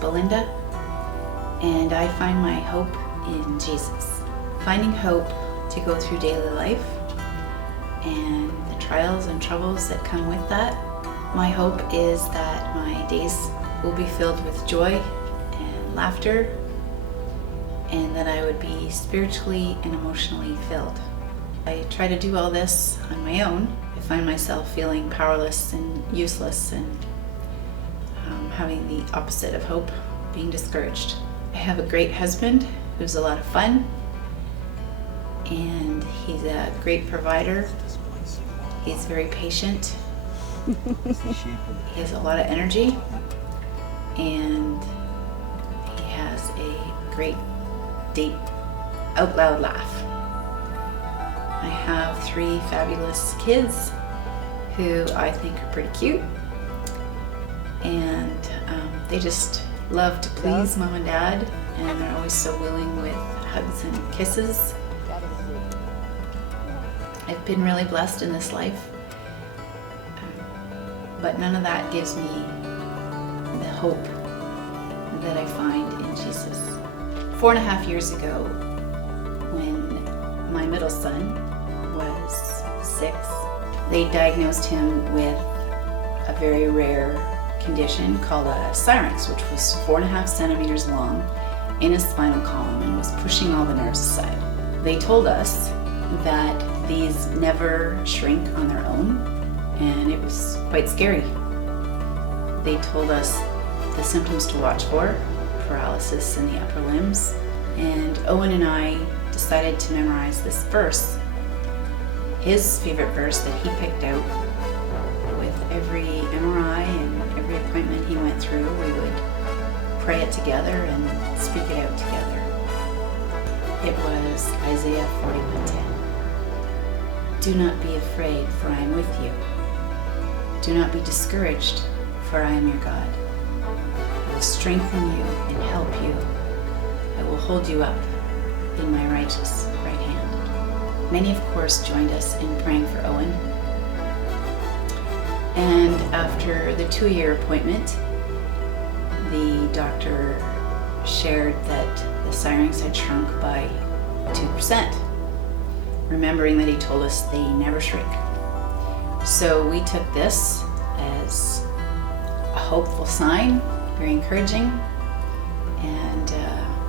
Belinda, and I find my hope in Jesus. Finding hope to go through daily life and the trials and troubles that come with that. My hope is that my days will be filled with joy and laughter, and that I would be spiritually and emotionally filled. I try to do all this on my own. I find myself feeling powerless and useless and having the opposite of hope, being discouraged. I have a great husband who's a lot of fun, and he's a great provider. He's very patient. He has a lot of energy, and he has a great, deep, out loud laugh. I have 3 fabulous kids who I think are pretty cute, and they just love to please mom and dad, and they're always so willing with hugs and kisses. I've been really blessed in this life, but none of that gives me the hope that I find in Jesus. 4.5 years ago, when my middle son was 6, they diagnosed him with a very rare condition called a syrinx, which was 4.5 centimeters long in his spinal column and was pushing all the nerves aside. They told us that these never shrink on their own, and it was quite scary. They told us the symptoms to watch for: paralysis in the upper limbs. And Owen and I decided to memorize this verse, his favorite verse that he picked out. With every MRI and every appointment he went through, we would pray it together and speak it out together. It was Isaiah 41:10. Do not be afraid, for I am with you. Do not be discouraged, for I am your God. I will strengthen you and help you. I will hold you up in my righteous right hand. Many, of course, joined us in praying for Owen. And after the 2-year appointment, the doctor shared that the syrinx had shrunk by 2%, remembering that he told us they never shrink. So we took this as a hopeful sign, very encouraging, and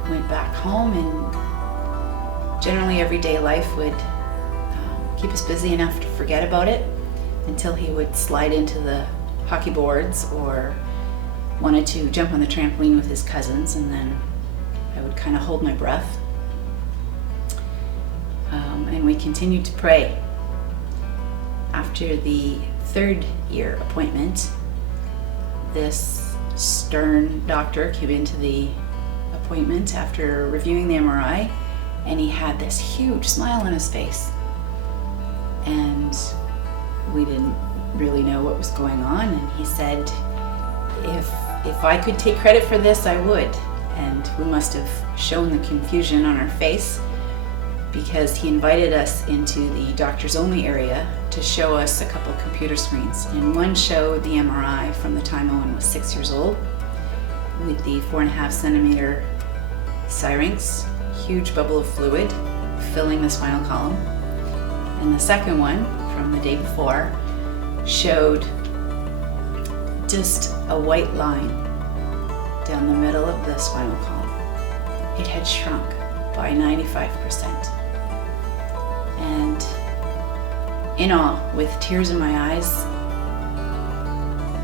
went back home, and generally everyday life would keep us busy enough to forget about it until he would slide into the hockey boards or wanted to jump on the trampoline with his cousins, and then I would kind of hold my breath. And we continued to pray. After the 3rd year appointment, this stern doctor came into the appointment after reviewing the MRI, and he had this huge smile on his face. And we didn't really know what was going on, and he said, if I could take credit for this, I would. And we must have shown the confusion on our face, because he invited us into the doctor's only area to show us a couple computer screens. And one showed the MRI from the time Owen was 6 years old, with the 4.5 centimeter syrinx, huge bubble of fluid filling the spinal column. And the second one, from the day before, showed just a white line down the middle of the spinal column. It had shrunk by 95%. And in awe, with tears in my eyes,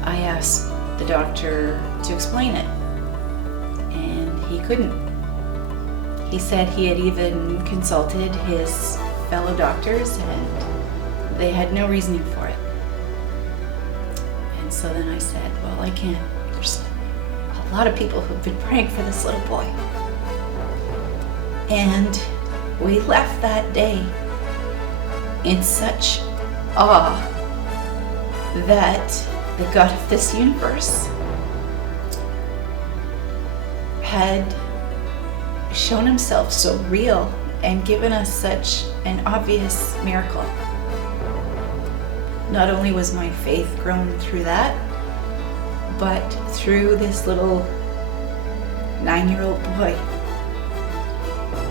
I asked the doctor to explain it, and he couldn't. He said he had even consulted his fellow doctors, and they had no reasoning for it. And so then I said, well, I can't. There's a lot of people who've been praying for this little boy. And we left that day in such awe that the God of this universe had shown himself so real and given us such an obvious miracle. Not only was my faith grown through that, but through this little 9-year-old boy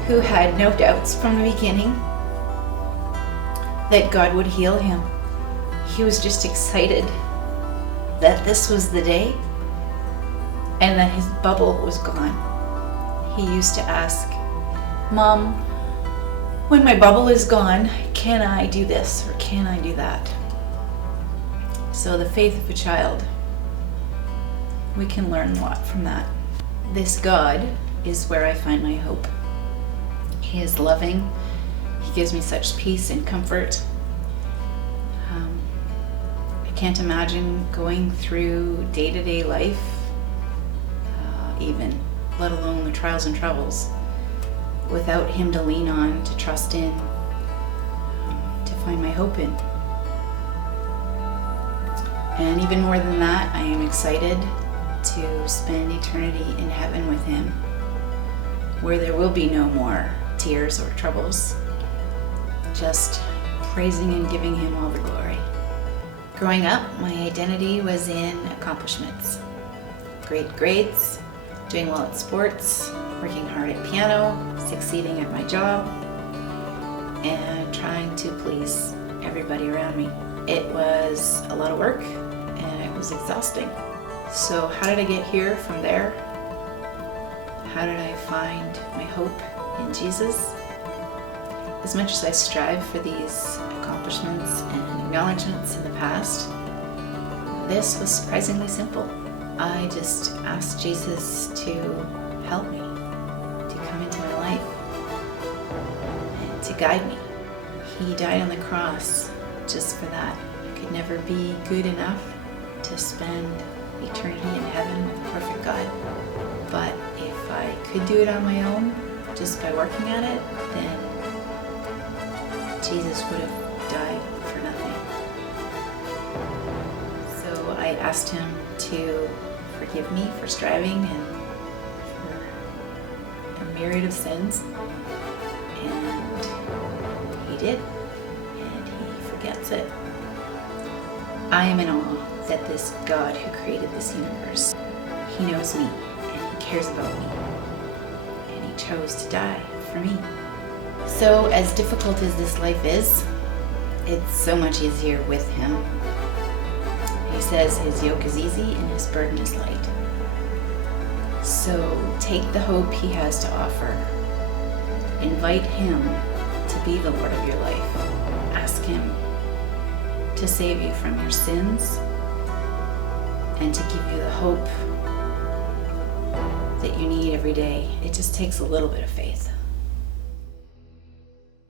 who had no doubts from the beginning that God would heal him. He was just excited that this was the day and that his bubble was gone. He used to ask, "Mom, when my bubble is gone, can I do this or can I do that?" So the faith of a child, we can learn a lot from that. This God is where I find my hope. He is loving. He gives me such peace and comfort. I can't imagine going through day-to-day life, even, let alone the trials and troubles, without Him to lean on, to trust in, to find my hope in. And even more than that, I am excited to spend eternity in heaven with Him, where there will be no more tears or troubles, just praising and giving Him all the glory. Growing up, my identity was in accomplishments. Great grades, doing well at sports, working hard at piano, succeeding at my job, and trying to please everybody around me. It was a lot of work and it was exhausting. So how did I get here from there? How did I find my hope in Jesus? As much as I strive for these accomplishments and acknowledgments in the past, this was surprisingly simple. I just asked Jesus to help me, to come into my life, and to guide me. He died on the cross just for that. I could never be good enough to spend eternity in heaven with a perfect God. But if I could do it on my own, just by working at it, then Jesus would have died for nothing. So I asked Him to forgive me for striving and for a myriad of sins, and He did, and He forgets it. I am in awe that this God who created this universe, He knows me and He cares about me, and He chose to die for me. So as difficult as this life is, it's so much easier with Him. He says His yoke is easy and His burden is light. So take the hope He has to offer. Invite Him to be the Lord of your life. Ask Him to save you from your sins and to give you the hope that you need every day. It just takes a little bit of faith.